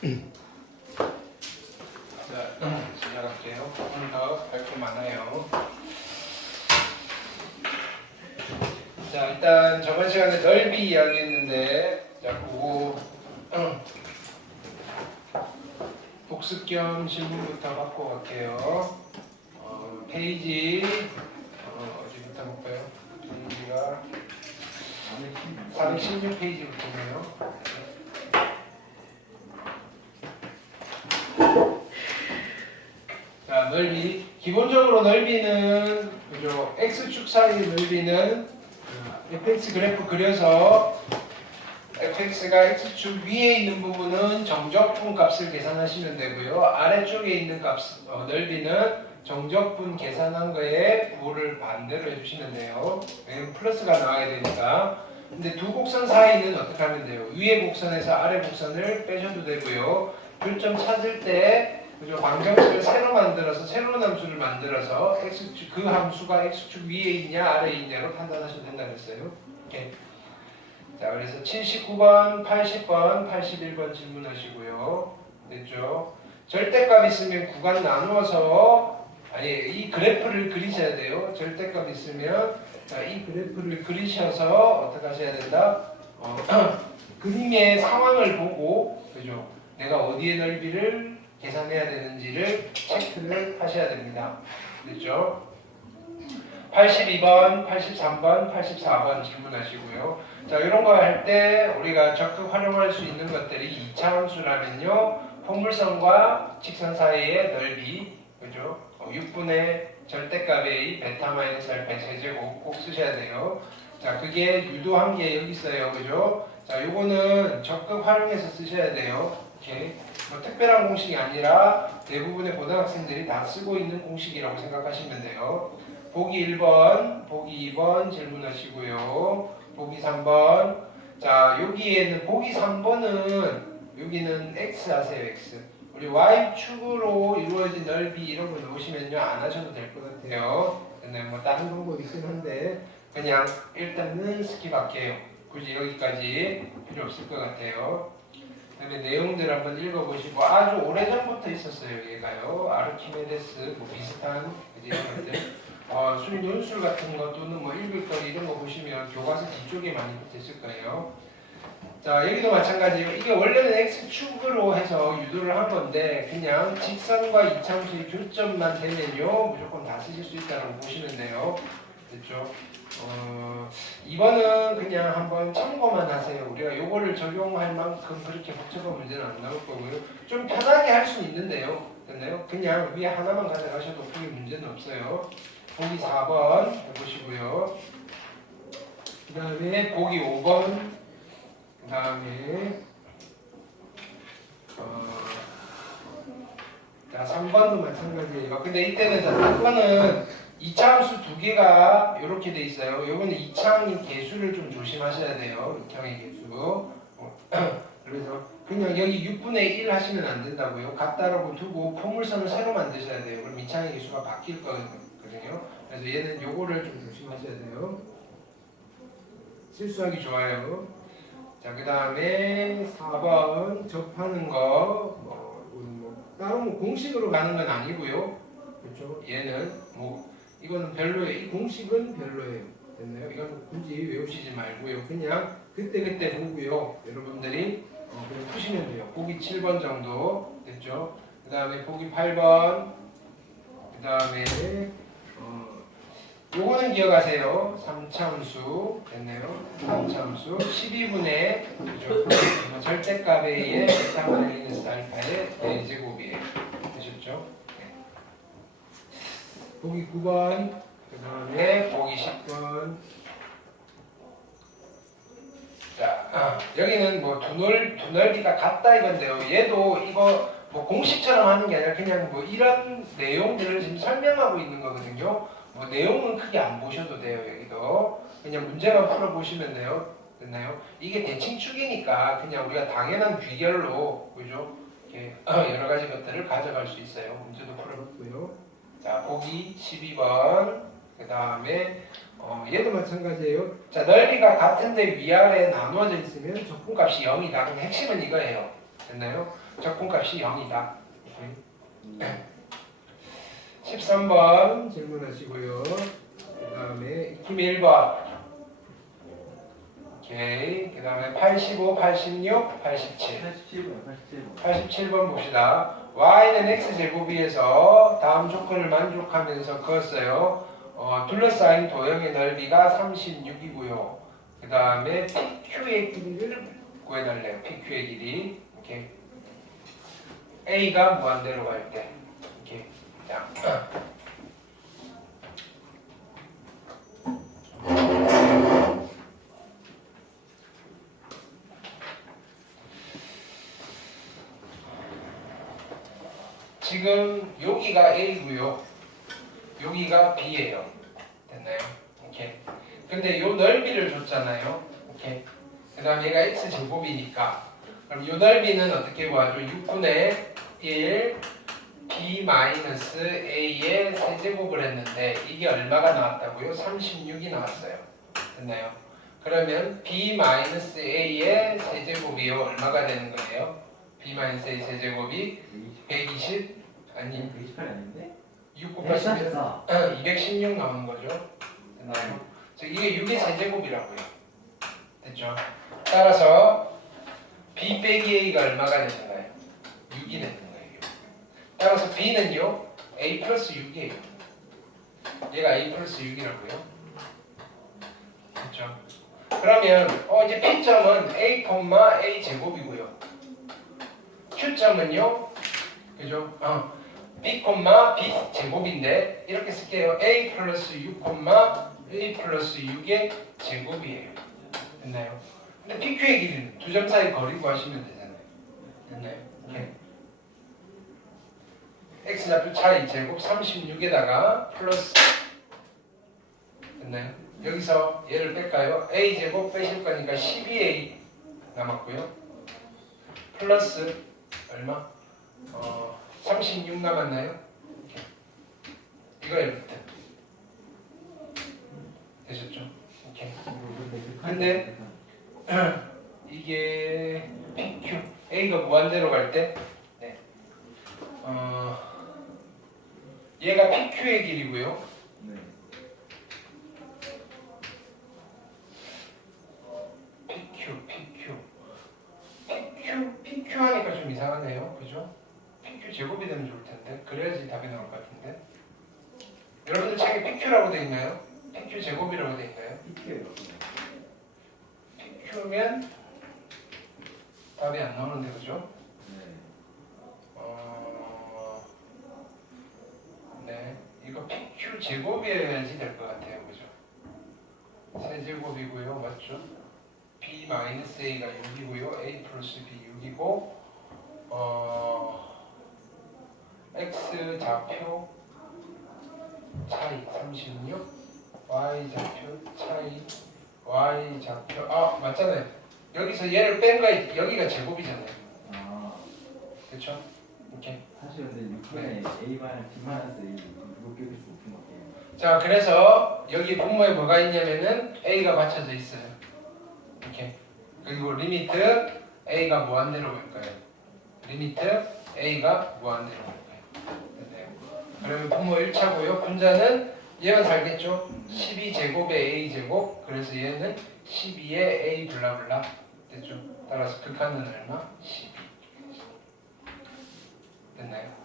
자, 시작할게요. 오늘도 할 게 많아요. 자, 일단 저번 시간에 넓이 이야기했는데, 자, 그거 복습 겸 질문부터 받고 갈게요. 페이지 어디부터 볼까요? 페이지가 416페이지부터네요. 자, 넓이. 기본적으로 넓이는, 그죠? X축 사이의 넓이는 fx 그래프 그려서 fx가 x축 위에 있는 부분은 정적분 값을 계산하시면 되고요. 아래쪽에 있는 값, 넓이는 정적분 계산한 거에 부호를 반대로 해주시면 돼요. 왜냐면 플러스가 나와야 되니까. 근데 두 곡선 사이는 어떻게 하면 돼요? 위에 곡선에서 아래 곡선을 빼셔도 되고요. 교점 찾을 때 그죠? 방정식을 새로 만들어서 새로운 함수를 만들어서 x축 그 함수가 x축 위에 있냐 아래에 있냐로 판단하셔도 된다고 했어요. 오케이. 자, 그래서 79번, 80번, 81번 질문하시고요. 됐죠? 절대값 있으면 구간 나누어서 이 그래프를 그리셔야 돼요. 절대값 있으면 자, 이 그래프를 그리셔서 어떻게 하셔야 된다? 그림의 상황을 보고 그죠? 내가 어디의 넓이를 계산해야 되는지를 체크를 하셔야 됩니다. 됐죠? 82번, 83번, 84번 질문하시고요. 자, 이런 거 할 때 우리가 적극 활용할 수 있는 것들이 2차 함수라면요. 포물선과 직선 사이의 넓이, 그죠? 6분의 절대값의 베타 마이너스 알파 제제곱 꼭 쓰셔야 돼요. 자, 그게 유도한 게 여기 있어요. 그죠? 자, 요거는 적극 활용해서 쓰셔야 돼요. 이렇게. 뭐 특별한 공식이 아니라 대부분의 고등학생들이 다 쓰고 있는 공식이라고 생각하시면 돼요. 보기 1번, 보기 2번 질문하시고요. 보기 3번. 자, 여기에는 보기 3번은 여기는 x 하세요, x. 우리 y축으로 이루어진 넓이 이런 거 넣으시면요. 안 하셔도 될 것 같아요. 근데 뭐 다른 방법이 있긴 한데 그냥 일단은 스킵할게요. 굳이 여기까지 필요 없을 것 같아요. 그다음에 내용들 한번 읽어보시고 아주 오래전부터 있었어요. 얘가요. 아르키메데스 뭐 비슷한 이런 것들. 수리 논술 같은 거 또는 뭐 읽을 거리 이런 거 보시면 교과서 뒤쪽에 많이 붙어있을 거예요. 자, 여기도 마찬가지예요. 이게 원래는 x축으로 해서 유도를 한 건데 그냥 직선과 이차함수의 교점만 되면요 무조건 다 쓰실 수 있다고 보시면 돼요. 됐죠? 이번은 그냥 한번 참고만 하세요. 우리가 요거를 적용할 만큼 그렇게 복잡한 문제는 안 나올 거고요. 좀 편하게 할 수는 있는데요. 됐나요? 그냥 위에 하나만 가져가셔도 크게 문제는 없어요. 보기 4번 해보시고요. 그 다음에 보기 5번. 그 다음에 자, 3번도 마찬가지예요. 근데 이때는 자, 3번은 2차 함수 두 개가 이렇게 돼 있어요. 요거는 2차항인 개수를 좀 조심하셔야 돼요. 2차항의 개수. 그래서 그냥 여기 6분의 1 하시면 안 된다고요. 같다라고 두고 포물선을 새로 만드셔야 돼요. 그럼 2차항의 개수가 바뀔 거거든요. 그래서 얘는 요거를 좀 조심하셔야 돼요. 실수하기 좋아요. 자, 그 다음에 4번 접하는 거 따로 뭐 공식으로 가는 건 아니고요. 그렇죠? 얘는 뭐 이거는 별로예요. 이 공식은 별로예요. 됐나요? 이건 굳이 외우시지 말고요. 그냥 그때 보고요. 여러분들이 그냥 푸시면 돼요. 보기 7번 정도 됐죠? 그 다음에 보기 8번. 그 다음에 요거는 기억하세요. 3차함수 됐네요. 3차함수 12분의 그죠? 절대값에 의해 베타 마이너스 알파의 대제곱이에요. 되셨죠? 네. 보기 9번 그 다음에 보기 10번. 자, 여기는 뭐 두 넓이가 같다 이건데요. 얘도 이거 뭐 공식처럼 하는 게 아니라 그냥 뭐 이런 내용들을 지금 설명하고 있는 거거든요. 뭐 내용은 크게 안 보셔도 돼요. 여기도 그냥 문제만 풀어보시면 돼요. 됐나요? 이게 대칭축이니까 그냥 우리가 당연한 귀결로 그죠? 이렇게 여러 가지 것들을 가져갈 수 있어요. 문제도 풀어봤고요. 자, 보기 12번 그 다음에 얘도 마찬가지예요. 자, 넓이가 같은데 위아래 나누어져 있으면 적분값이 0이다. 그럼 핵심은 이거예요. 됐나요? 적분값이 0이다. 13번 질문하시고요. 그 다음에 익힘 1번. 오케이. 그 다음에 85, 86, 87. 87번 봅시다. y는 x제곱위에서 다음 조건을 만족하면서 그었어요. 둘러싸인 도형의 넓이가 36이고요. 그 다음에 PQ의 길이를 구해달래요. PQ의 길이. 이렇게 A가 무한대로 갈 때. 이렇게. 자. 지금 여기가 A고요. 여기가 B예요. 됐나요? 오케이. 근데 요 넓이를 줬잖아요. 오케이. 그 다음 얘가 X제곱이니까 그럼 요 넓이는 어떻게 구하죠? 6분의 1 B-A의 세제곱을 했는데 이게 얼마가 나왔다고요? 36이 나왔어요. 됐나요? 그러면 B-A의 세제곱이요. 얼마가 되는 거예요? B-A 세제곱이 120 아니 128 아닌데? 6 곱하시면 216 나오는 거죠. 됐나요? 이게 6의 세제곱이라고요. 됐죠? 따라서 B 빼기 A가 얼마가 되는가요? 6이 되는 거예요. 따라서 B는요 A 플러스 6이에요. 얘가 A 플러스 6이라고요. 됐죠? 그러면 이제 P점은 A, A 제곱이고요. Q점은요 그죠? B, B 제곱인데 이렇게 쓸게요. A 플러스 6, A 플러스 6의 제곱이에요. 됐나요? 근데 PQ의 길이는 두 점 사이 거리 구하시면 되잖아요. 됐나요? 오케이. X좌표 차이 제곱 36에다가 플러스 됐나요? 여기서 얘를 뺄까요? A 제곱 빼실 거니까 12A 남았고요. 플러스 얼마? 36 남았나요? 이거 L부터 되셨죠? 오케이. 근데 이게 PQ A가 무한대로 갈 때 네. 얘가 PQ의 길이고요. PQ 하니까 좀 이상하네요. 그죠? PQ 제곱이 되면 좋을 텐데 그래야지 답이 나올 것 같은데 여러분들 책에 PQ라고 돼 있나요? PQ 제곱이라고 돼 있나요? PQ면 답이 안 나오는데 그죠? 네 이거 PQ 제곱이어야지 될 것 같아요. 그죠? 세제곱이고요. 맞죠? B-A가 6이고요. A 플러스 B 6이고 X 좌표 차이 36 Y 좌표 차이 Y 좌표 맞잖아요. 여기서 얘를 뺀 거 여기가 제곱이잖아요. 그렇죠? 이렇게. 사실 근데 6분의 A 마이너스 B 마이너스 A 이거 껴줄 수 없는 것 같아요. 자 그래서 여기 분모에 뭐가 있냐면은 A가 맞춰져 있어요. 이렇게. 그리고 리미트 A가 무한대로 갈 거예요. 리미트 A가 무한대로 갈 거예요. 됐나요? 그러면 분모 1차고요. 분자는 얘만 살겠죠? 12제곱에 A제곱. 그래서 얘는 12에 A 블라블라. 됐죠? 따라서 극한은 얼마? 12. 됐나요?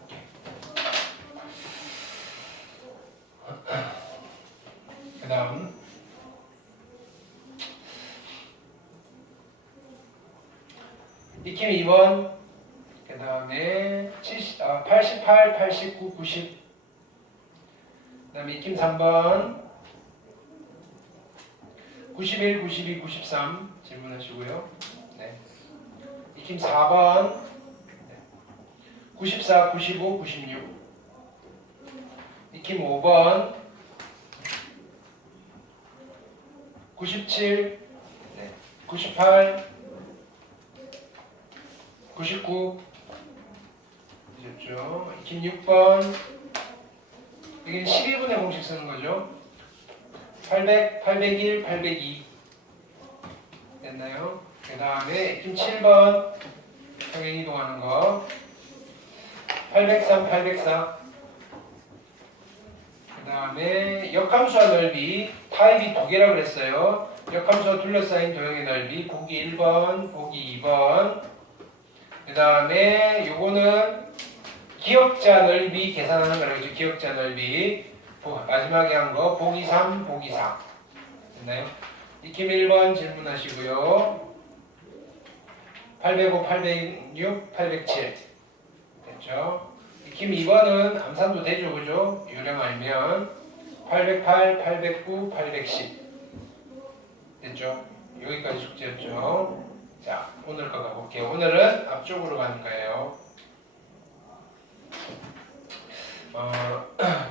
그 다음 익힘 2번 그 다음에 88, 89, 90 그 다음에 익힘 3번 91, 92, 93 질문하시고요. 네. 익힘 4번 94, 95, 96 익힘 5번 97, 98 99 되셨죠? 익힘 6번 이게 12분의 공식 쓰는 거죠. 800, 801, 802 됐나요? 그 다음에 익힘 7번 평행 이동하는 거. 803, 804. 그 다음에 역함수와 넓이 타입이 두 개라고 그랬어요. 역함수와 둘러싸인 도형의 넓이 보기 1번, 보기 2번. 그 다음에 요거는 기역자 넓이 계산하는 거라고 그러죠. 기역자 넓이. 마지막에 한 거 보기 3, 보기 4. 됐나요? 익힘 1번 질문하시고요. 805, 806, 807. 됐죠? 익힘 2번은 암산도 되죠, 그죠? 요령 알면 808, 809, 810. 됐죠? 여기까지 숙제였죠. 자, 오늘 거 가볼게요. 오늘은 앞쪽으로 가는 거예요.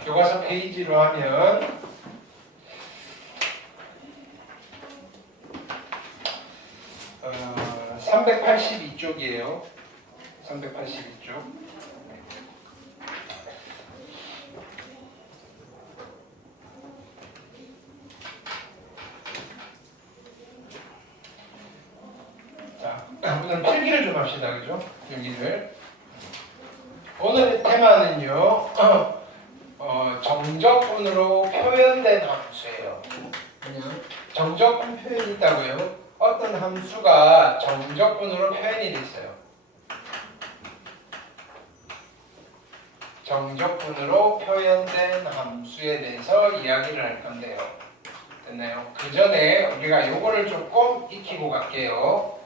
교과서 페이지로 하면 382쪽이에요. 382쪽. 자, 오늘 필기를 좀 합시다. 그죠? 필기를. 오늘의 테마는요. 정적분으로 표현된 함수예요. 그냥 정적분 표현이 있다고요. 어떤 함수가 정적분으로 표현이 됐어요. 정적분으로 표현된 함수에 대해서 이야기를 할 건데요. 됐나요? 그 전에 우리가 요거를 조금 익히고 갈게요.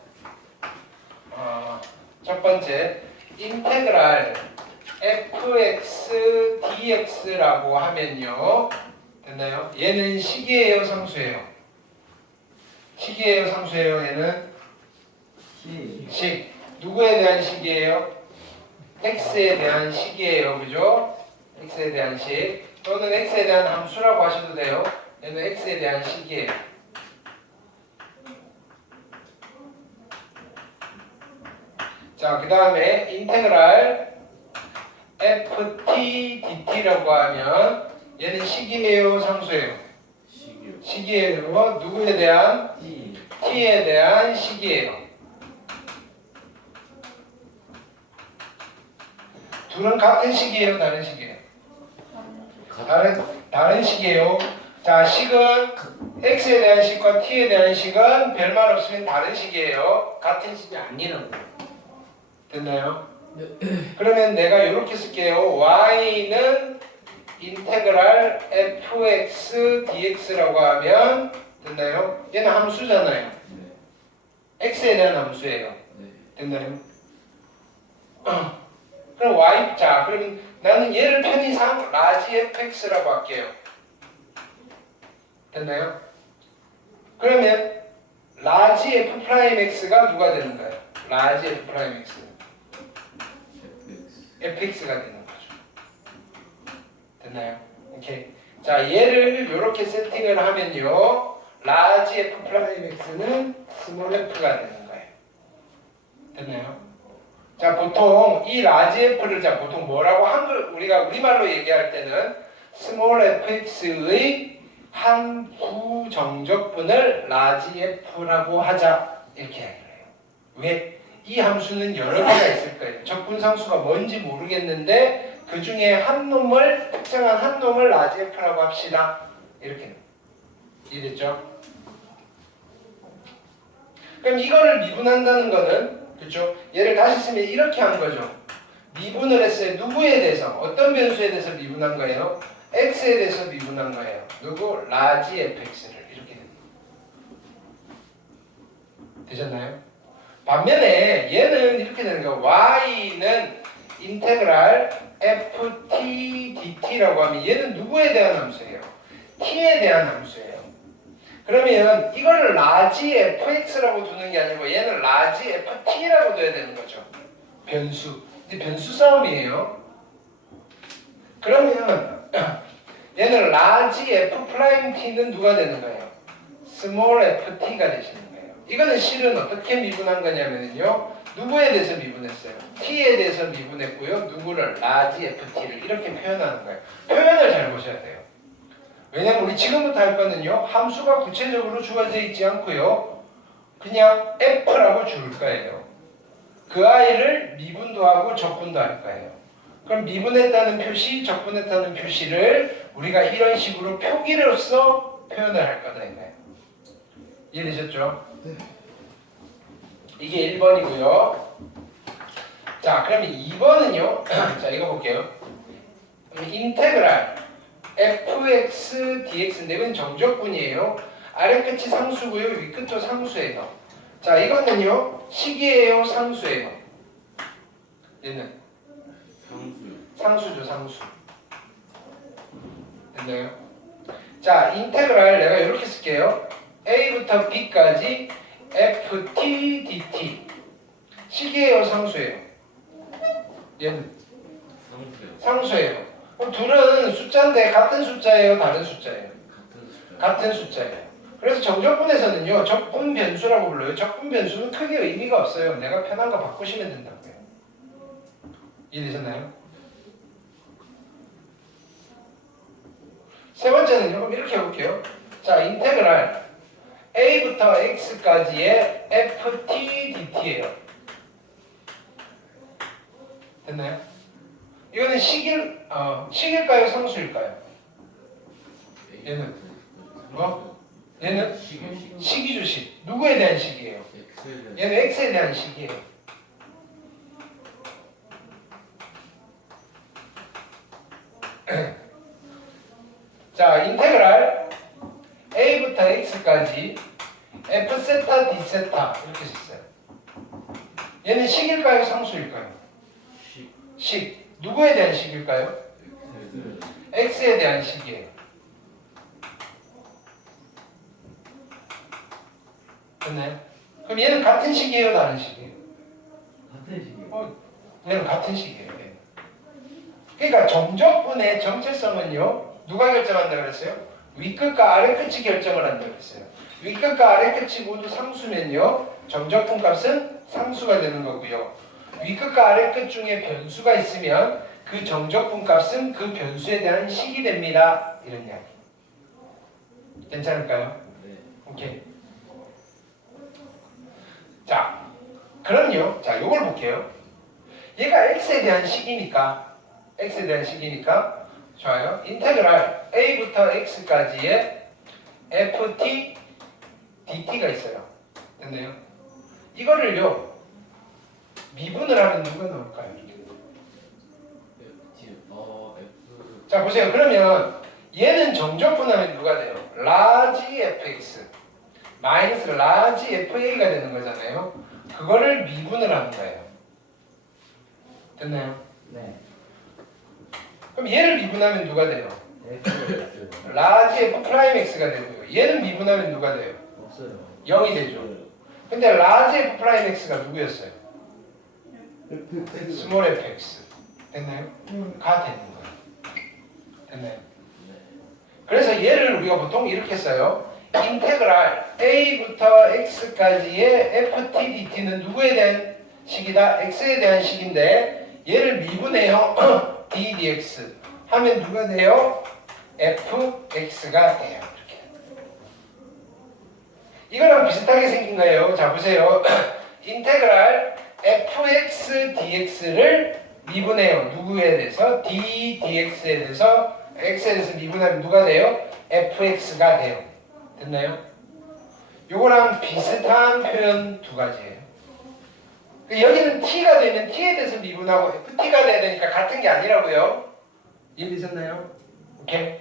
첫 번째, 인테그랄 fx dx라고 하면요. 됐나요? 얘는 식이에요, 상수예요? 식이에요, 상수예요? 얘는 식. 누구에 대한 식이에요? x에 대한 식이에요, 그죠? x에 대한 식. 또는 x에 대한 함수라고 하셔도 돼요. 얘는 x에 대한 식이에요. 자, 그 다음에 인테그랄 ft dt라고 하면 얘는 식이에요, 상수예요? 식이에요. 누구에 대한? t에 대한 식이에요. 둘은 같은 식이에요, 다른 식이에요? 다른 식이에요. 자, 식은 x에 대한 식과 t에 대한 식은 별말 없으면 다른 식이에요. 같은 식이 아니라고. 됐나요? 그러면 내가 이렇게 쓸게요. y는 인테그랄 fx dx라고 하면 됐나요? 얘는 함수잖아요. x에 대한 함수예요. 됐나요? 그럼 y, 자, 그럼 나는 얘를 편의상 라지 fx라고 할게요. 됐나요? 그러면 라지 f 프라임 x가 누가 되는 거예요? 라지 f 프라임 x. fx가 되는 거죠. 됐나요? 오케이. 자, 얘를 이렇게 세팅을 하면요. 라지 f 프라임 x는 스몰 f가 되는 거예요. 됐나요? 자, 보통 이 라지 f를 자 보통 뭐라고 우리가 우리말로 얘기할 때는 스몰 fx의 한 부정적분을 라지 f라고 하자 이렇게 이야기를 해요. 왜? 이 함수는 여러 개가 있을 거예요. 적분상수가 뭔지 모르겠는데 그 중에 한 놈을 특정한 한 놈을 라지 f라고 합시다. 이렇게 이랬죠. 그럼 이거를 미분한다는 거는 그렇죠? 얘를 다시 쓰면 이렇게 한 거죠. 미분을 했어요. 누구에 대해서? 어떤 변수에 대해서 미분한 거예요? x에 대해서 미분한 거예요. 누구? 라지 fx를 이렇게 됩니다. 되셨나요? 반면에 얘는 이렇게 되는 거예요. y는 인테그랄 ft dt라고 하면 얘는 누구에 대한 함수예요? t에 대한 함수예요. 그러면 이거를 라지 fx라고 두는 게 아니고 얘는 라지 ft라고 둬야 되는 거죠. 변수. 이제 변수 싸움이에요. 그러면 얘는 라지 f 프라임 t는 누가 되는 거예요? 스몰 ft가 되시는 거예요. 이거는 실은 어떻게 미분한 거냐면요. 누구에 대해서 미분했어요? t에 대해서 미분했고요. 누구를? 라지 ft를 이렇게 표현하는 거예요. 표현을 잘 보셔야 돼요. 왜냐면 우리 지금부터 할 거는요. 함수가 구체적으로 주어져 있지 않고요. 그냥 f라고 줄 거예요. 그 아이를 미분도 하고 적분도 할 거예요. 그럼 미분했다는 표시, 적분했다는 표시를 우리가 이런 식으로 표기로서 표현을 할 거다 이거예요. 이해되셨죠? 네. 이게 1번이고요. 자, 그러면 2번은요. 자, 이거 볼게요. 인테그랄 fx dx인데 이건 정적분이에요. 아래 끝이 상수고요. 위 끝도 상수예요. 자, 이거는요. 식이에요, 상수예요. 얘는 상수죠, 상수. 됐나요? 자, 인테그랄 내가 이렇게 쓸게요. a부터 b까지 ft dt. 식이에요, 상수예요. 얘는 상수예요. 그럼 둘은 숫자인데 같은 숫자예요, 다른 숫자예요? 같은 숫자예요. 그래서 정적분에서는요, 적분 변수라고 불러요. 적분 변수는 크게 의미가 없어요. 내가 편한 거 바꾸시면 된다고요. 이해되셨나요? 세 번째는요, 그럼 이렇게 해볼게요. 자, 인테그랄 a부터 x까지의 ft dt예요. 됐나요? 이거는 식일까요, 상수일까요? 얘는 뭐? 얘는 식이죠, 식. 누구에 대한 식이에요? 얘는 x에 대한 식이에요. 자, 인테그랄 a부터 x까지 f 세타 d 세타 이렇게 썼어요. 얘는 식일까요, 상수일까요? 식. 누구에 대한 식일까요? x에 대한 식이에요. 됐나요? 그럼 얘는 같은 식이에요, 다른 식이에요? 같은 식이에요. 얘는 같은 식이에요. 예. 그러니까 정적분의 정체성은요, 누가 결정한다 그랬어요? 윗끝과 아래끝이 결정을 한다 그랬어요. 윗끝과 아래끝이 모두 상수면요, 정적분 값은 상수가 되는 거고요. 윗끝과 아래끝 중에 변수가 있으면 그 정적분 값은 그 변수에 대한 식이 됩니다. 이런 이야기. 괜찮을까요? 네. 오케이. 자, 그럼요. 자, 요걸 볼게요. 얘가 x에 대한 식이니까, 좋아요. 인테그랄 a부터 x까지의 ft dt가 있어요. 됐나요? 이거를요, 미분을 하면 누가 나올까요? 이렇게. 자, 보세요. 그러면 얘는 정적분하면 누가 돼요? 라지 fx 마이너스 라지 fa가 되는 거잖아요. 그거를 미분을 하는 거예요. 됐나요? 네. 그럼 얘를 미분하면 누가 돼요? X가 라지 f 프라임 x가 되고요. 얘는 미분하면 누가 돼요? 없어요. 0이 되죠. 근데 라지 f 프라임 x가 누구였어요? 스몰 fx. 됐나요? 가 되는 거예요. 됐나요? 그래서 얘를 우리가 보통 이렇게 써요. 인테그랄 a부터 x까지의 ft dt는 누구에 대한 식이다? x에 대한 식인데 얘를 미분해요. d dx 하면 누가 돼요? fx가 돼요. 이렇게. 이거랑 비슷하게 생긴 거예요. 자, 보세요. 인테그랄 fx dx를 미분해요. 누구에 대해서? d dx에 대해서 x에 대해서 미분하면 누가 돼요? fx가 돼요. 됐나요? 요거랑 비슷한 표현 두 가지예요. 여기는 t가 되면 t에 대해서 미분하고 ft가 돼야 되니까 같은 게 아니라고요. 이해되셨나요? 오케이.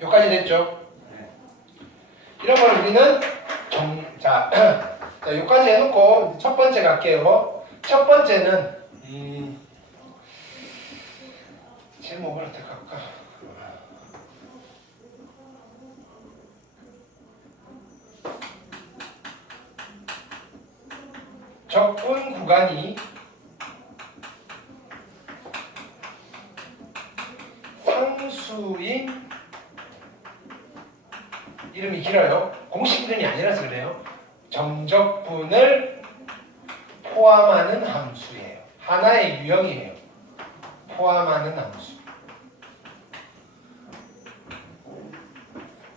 여기까지 됐죠? 이런 걸 우리는 자, 여기까지 해놓고 첫 번째 갈게요. 첫 번째는 제목을 어떻게 할까? 적분 구간이 상수인 이름이 길어요. 공식 이름이 아니라서 그래요. 정적분을 포함하는 함수예요. 하나의 유형이에요. 포함하는 함수.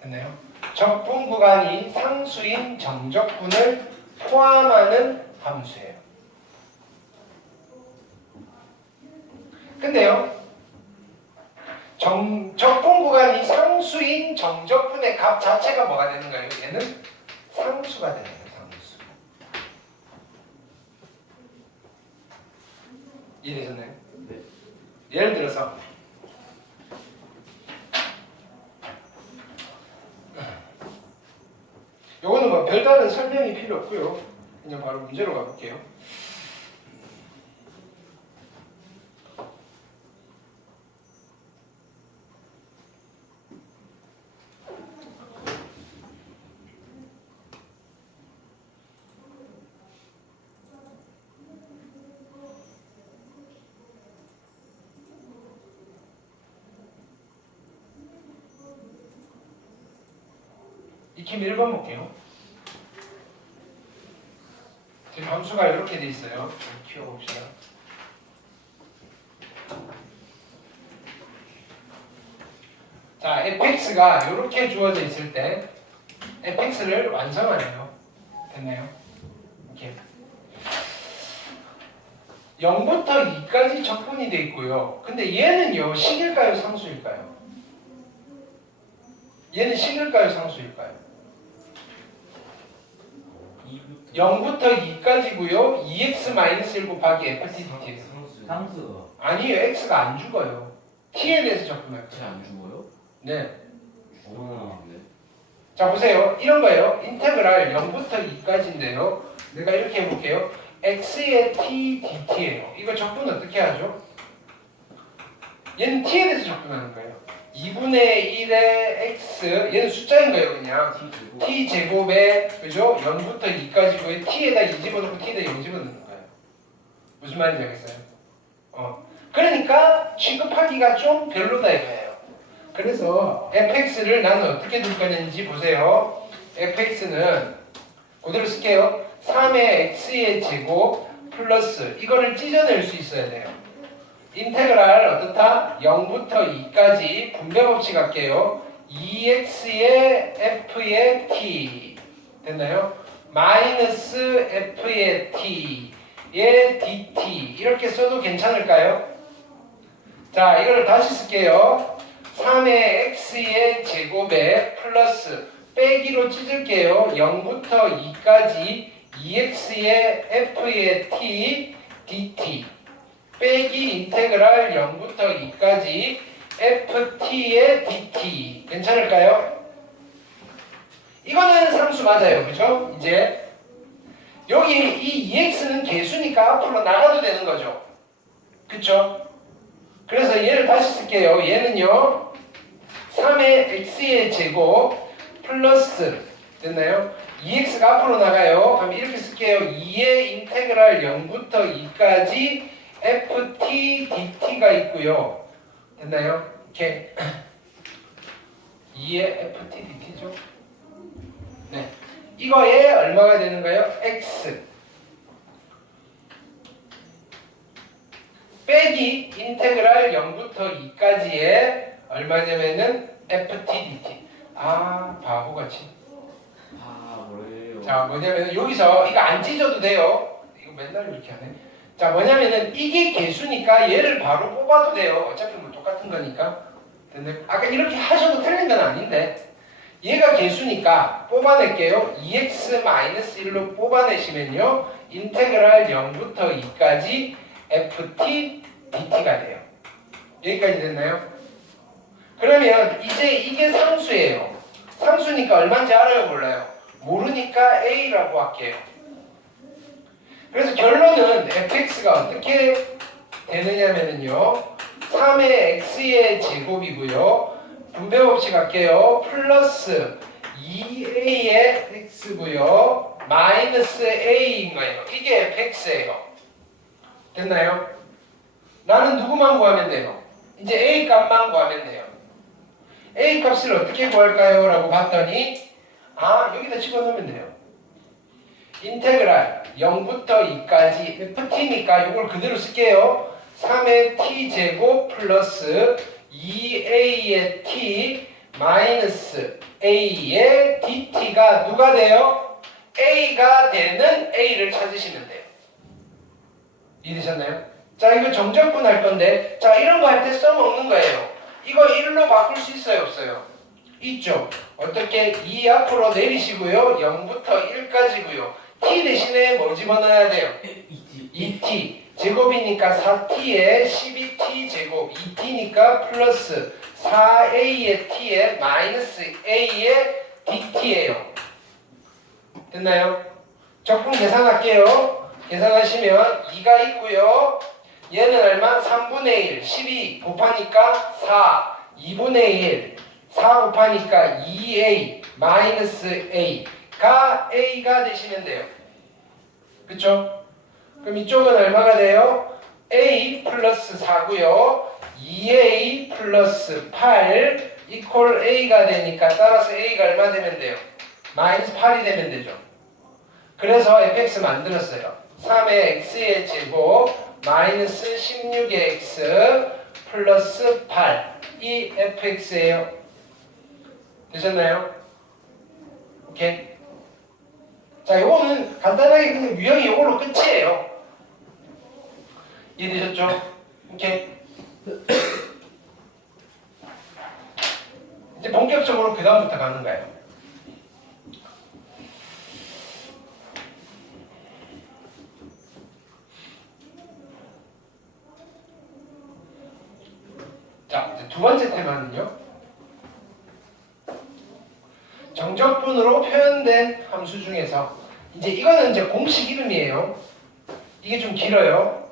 됐나요? 적분 구간이 상수인 정적분을 포함하는 함수예요. 근데요, 적분 구간이 상수인 정적분의 값 자체가 뭐가 되는가요? 얘는 상수가 되는 거예요. 상수. 이해되셨나요? 네. 예를 들어서 요거는 뭐 별다른 설명이 필요 없고요. 그냥 바로 문제로 가볼게요. 익힘 1번 볼게요. 지금 함수가 이렇게 돼 있어요. 좀 키워봅시다. 자, fx가 이렇게 주어져 있을 때 fx를 완성하네요. 됐나요? 이렇게 0부터 2까지 적분이 돼 있고요. 근데 얘는요, 식일까요? 상수일까요? 얘는 식일까요? 상수일까요? 0부터 2까지고요. 2x-1 곱하기 ftdt예요. 상수. 아니에요. x가 안 죽어요. t에 대해서 적분할 거예요. 안 죽어요? 네. 네. 자, 보세요. 이런 거예요. 인테그랄 0부터 2까지인데요. 내가 이렇게 해볼게요. x의 t dt예요. 이거 적분 어떻게 하죠? 얘는 t에 대해서 적분하는 거예요. 2분의 1의 x, 얘는 숫자인 거예요, 그냥. t 제곱에, 그죠? 0부터 2까지고요. t에다 2 집어넣고 t에다 0 집어넣는 거예요. 무슨 말인지 알겠어요? 그러니까 취급하기가 좀 별로다 이거예요. 그래서 fx를 나는 어떻게 둘 거는지 보세요. fx는 그대로 쓸게요. 3의 x의 제곱 플러스 이거를 찢어낼 수 있어야 돼요. 인테그랄 어떻다? 0부터 2까지 분배 법칙 할게요. 2x의 f의 t 됐나요? 마이너스 f의 t의 dt 이렇게 써도 괜찮을까요? 자, 이걸 다시 쓸게요. 3의 x의 제곱에 플러스 빼기로 찢을게요. 0부터 2까지 2x의 f의 t dt 빼기 인테그랄 0부터 2까지 ft의 dt 괜찮을까요? 이거는 상수 맞아요. 그죠? 이제 여기 이 2x는 개수니까 앞으로 나가도 되는 거죠. 그쵸? 그래서 얘를 다시 쓸게요. 얘는요 3의 x의 제곱 플러스 됐나요? 2x가 앞으로 나가요. 그럼 이렇게 쓸게요. 2의 인테그랄 0부터 2까지 ft dt가 있고요. 됐나요? 이렇게 2의 ft dt죠. 네, 이거에 얼마가 되는가요? x 빼기 인테그랄 0부터 2까지의 얼마냐면은 ft dt. 아, 바보같이. 아, 뭐래요? 자, 뭐냐면 여기서 이거 안 찢어도 돼요. 이거 맨날 이렇게 하네. 자, 뭐냐면은 이게 개수니까 얘를 바로 뽑아도 돼요. 어차피 뭐 똑같은 거니까. 됐나요? 아까 이렇게 하셔도 틀린 건 아닌데 얘가 개수니까 뽑아낼게요. 2x-1로 뽑아내시면요 인테그랄 0부터 2까지 ft dt가 돼요. 여기까지 됐나요? 그러면 이제 이게 상수예요. 상수니까 얼마인지 알아요? 몰라요? 모르니까 a라고 할게요. 그래서 결론은 fx가 어떻게 되느냐면요 3의 x의 제곱이고요 분배 법칙 할게요. 플러스 2a의 x고요 마이너스 a인 거예요. 이게 fx예요. 됐나요? 나는 누구만 구하면 돼요? 이제 a 값만 구하면 돼요. a 값을 어떻게 구할까요? 라고 봤더니 여기다 집어넣으면 돼요. 인테그랄 0부터 2까지 ft니까 이걸 그대로 쓸게요. 3의 t제곱 플러스 2a의 t 마이너스 a의 dt가 누가 돼요? A가 되는 A를 찾으시면 돼요. 이해되셨나요? 자, 이거 정적분 할 건데, 자, 이런 거 할 때 써먹는 거예요. 이거 1로 바꿀 수 있어요, 없어요? 있죠. 어떻게? 2 앞으로 내리시고요. 0부터 1까지고요. t 대신에 뭐 집어넣어야 돼요? 2t. 제곱이니까 4t에 12t 제곱. 2t니까 플러스 4a의 t에 마이너스 a의 dt예요. 됐나요? 적분 계산할게요. 계산하시면 2가 있고요. 얘는 얼마? 3분의 1, 12 곱하니까 4, 2분의 1, 4 곱하니까 2a 마이너스 a가 a가 되시면 돼요. 그쵸? 그럼 이쪽은 얼마가 돼요? a 플러스 4고요. 2a 플러스 8 이퀄 a가 되니까 따라서 a가 얼마 되면 돼요? 마이너스 8이 되면 되죠. 그래서 fx 만들었어요. 3의 x의 제곱 마이너스 16의 x 플러스 8 이 fx예요. 되셨나요? 오케이. 자, 요거는 간단하게 그냥 유형이 요걸로 끝이에요. 이해되셨죠? 오케이. 이제 본격적으로 그 다음부터 가는 거예요. 자, 이제 두 번째 테마는요. 정적분으로 표현된 함수 중에서 이제 이거는 이제 공식 이름이에요. 이게 좀 길어요.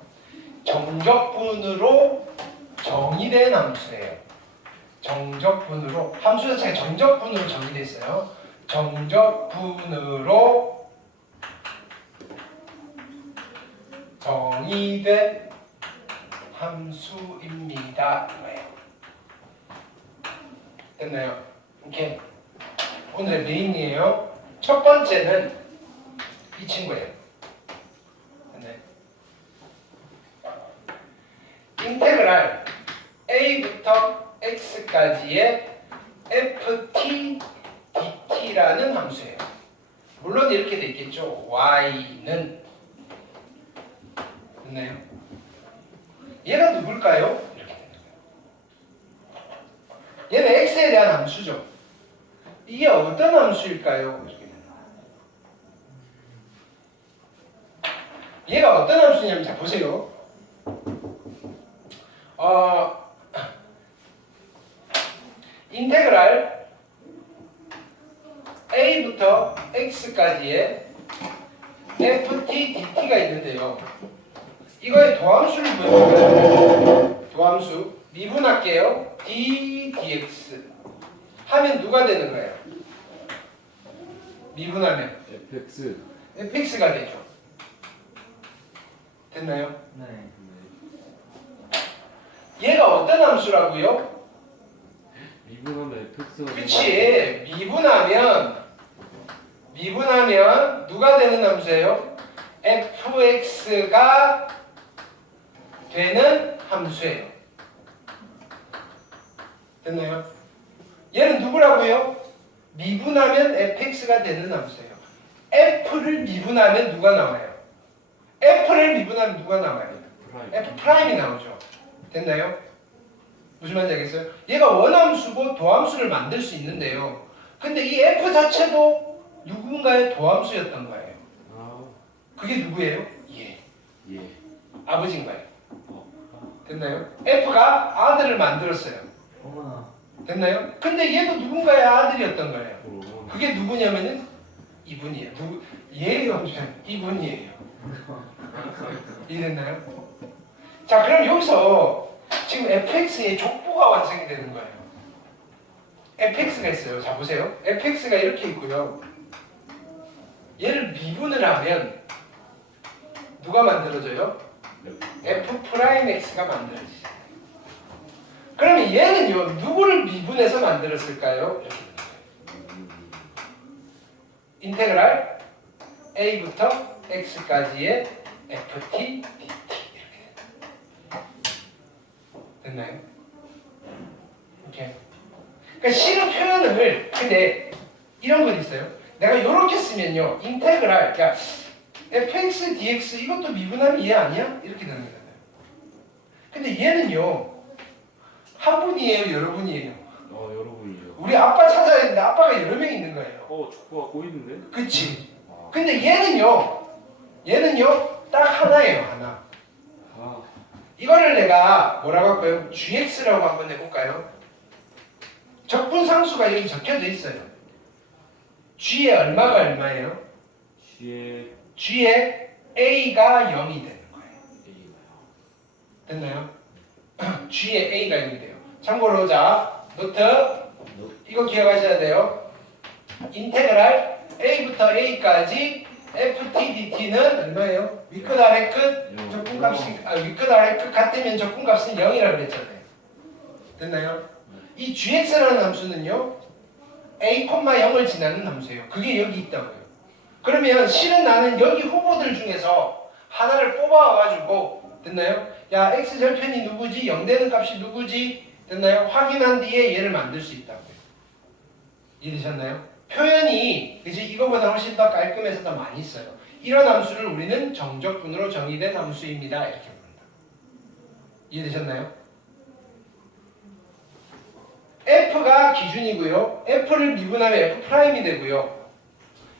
정적분으로 정의된 함수예요. 정적분으로 함수 자체가 정적분으로 정의되어 있어요. 정적분으로 정의된 함수입니다. 됐나요? 오케이. 오늘의 메인이에요. 첫 번째는 이 친구예요. 네. 인테그랄 a부터 x까지의 ft dt라는 함수예요. 물론 이렇게 돼 있겠죠. y는 됐나요? 얘가 누굴까요? 이렇게 되는 거예요. 얘는 x에 대한 함수죠. 이게 어떤 함수일까요? 이렇게 되는 거예요. 얘가 어떤 함수냐면 자 보세요. 인테그랄 a부터 x까지의 ft dt가 있는데요. 이거의 도함수를 구해볼까요? 도함수 미분할게요. d dx 하면 누가 되는 거예요? 미분하면 fx가 되죠. 됐나요? 네. 얘가 어떤 함수라고요? 미분하면 fx가 그치. 미분하면 누가 되는 함수예요? fx가 되는 함수예요. 됐나요? 얘는 누구라고요? 미분하면 fx가 되는 함수예요. f를 미분하면 누가 나와요? f를 미분하면 누가 나와요? f 프라임이 나오죠. 됐나요? 무슨 말인지 알겠어요? 얘가 원함수고 도함수를 만들 수 있는데요. 근데 이 f 자체도 누군가의 도함수였던 거예요. 그게 누구예요? 얘. 아버지인가요? 됐나요? f가 아들을 만들었어요. 어머나. 됐나요? 근데 얘도 누군가의 아들이었던 거예요. 그게 누구냐면은 이분이에요. 얘예요. 이분이에요. 이해됐나요? 자, 그럼 여기서 지금 fx의 족보가 완성이 되는 거예요. fx가 있어요. 자, 보세요. fx가 이렇게 있고요. 얘를 미분을 하면 누가 만들어져요? f'x가 만들어지죠. 그러면 얘는요, 누구를 미분해서 만들었을까요? 이렇게 됩니다. 인테그랄 a부터 x까지의 ft dt 이렇게 됐나요? 오케이. 그러니까 싫은 표현을 근데 이런 건 있어요. 내가 이렇게 쓰면요 되면요 인테그랄 그러니까 fx dx 이것도 미분함이 얘 아니야? 이렇게 되는 거잖아요. 근데 얘는요 한 분이에요 여러분이에요? 여러분이요. 우리 아빠 찾아야 되는데 아빠가 여러 명 있는 거예요. 족보가 꼬이는데? 그치? 아. 근데 얘는요 딱 하나예요 하나. 아. 이거를 내가 뭐라고 할까요? gx라고 한번 해볼까요? 적분상수가 여기 적혀져 있어요. g의 얼마가 얼마예요? G의 g의 a가 0이 되는 거예요. A가요. 됐나요? g의 a가 0이 돼요. 참고로 자 노트 이거 기억하셔야 돼요. 인테그랄 a부터 a까지 ft dt는 얼마예요? 윗끝 아래 끝 적분값이 윗끝 아래 끝 같으면 적분값은 0이라고 그랬잖아요. 됐나요? 이 gx라는 함수는요 a, 0을 지나는 함수예요. 그게 여기 있다고요. 그러면 실은 나는 여기 후보들 중에서 하나를 뽑아와가지고 됐나요? 야 x 절편이 누구지? 0 되는 값이 누구지? 됐나요? 확인한 뒤에 얘를 만들 수 있다고요. 이해되셨나요? 표현이 그지 이거보다 훨씬 더 깔끔해서 더 많이 써요. 이런 함수를 우리는 정적분으로 정의된 함수입니다. 이렇게 부른다. 이해되셨나요? F가 기준이고요. F를 미분하면 F'이 되고요.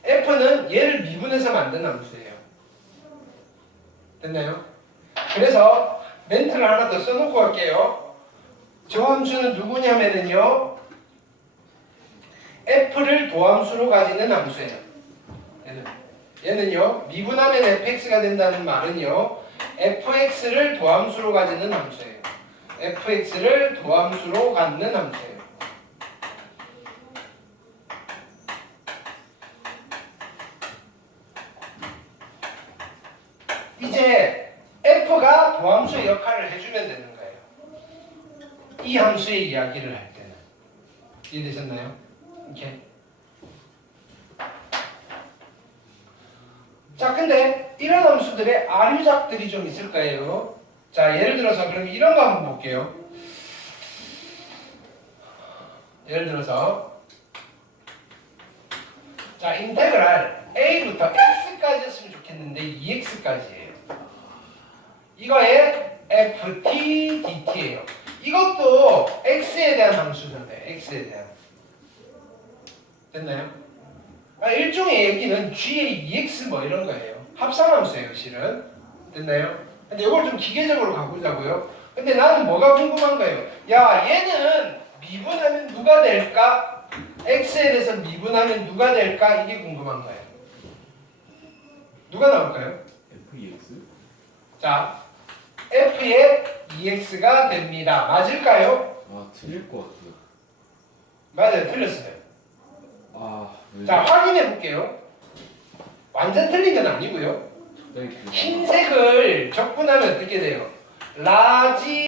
F는 얘를 미분해서 만든 함수예요. 됐나요? 그래서 멘트를 하나 더 써놓고 갈게요. 저 함수는 누구냐면은요. F를 도함수로 가지는 함수예요. 얘는요. 미분하면 fx가 된다는 말은요. fx를 도함수로 가지는 함수예요. fx를 도함수로 갖는 함수예요. 이제 f가 도함수의 역할을 해주면 되는 거예요. 이 함수의 이야기를 할 때는. 이해되셨나요? 이렇게. 자, 근데 이런 함수들의 아류작들이 좀 있을 거예요. 자, 예를 들어서 그럼 이런 거 한번 볼게요. 예를 들어서 자, 인테그랄 a부터 x까지였으면 좋겠는데 2x까지예요. 이거에 ft dt예요. 이것도 x에 대한 함수잖아요. x에 대한. 됐나요? 일종의 얘기는 g의 2x 뭐 이런 거예요. 합성함수예요, 실은. 됐나요? 근데 이걸 좀 기계적으로 가보자고요. 근데 나는 뭐가 궁금한 거예요? 야, 얘는 미분하면 누가 될까? x에 대해서 미분하면 누가 될까? 이게 궁금한 거예요. 누가 나올까요? FEX? 자, f의 2x가 됩니다. 맞을까요? 틀릴 것 같아요. 맞아요, 틀렸어요. 왜죠? 자, 확인해 볼게요. 완전 틀린 건 아니고요. 적당히 틀렸어요. 흰색을 적분하면 어떻게 돼요? 라지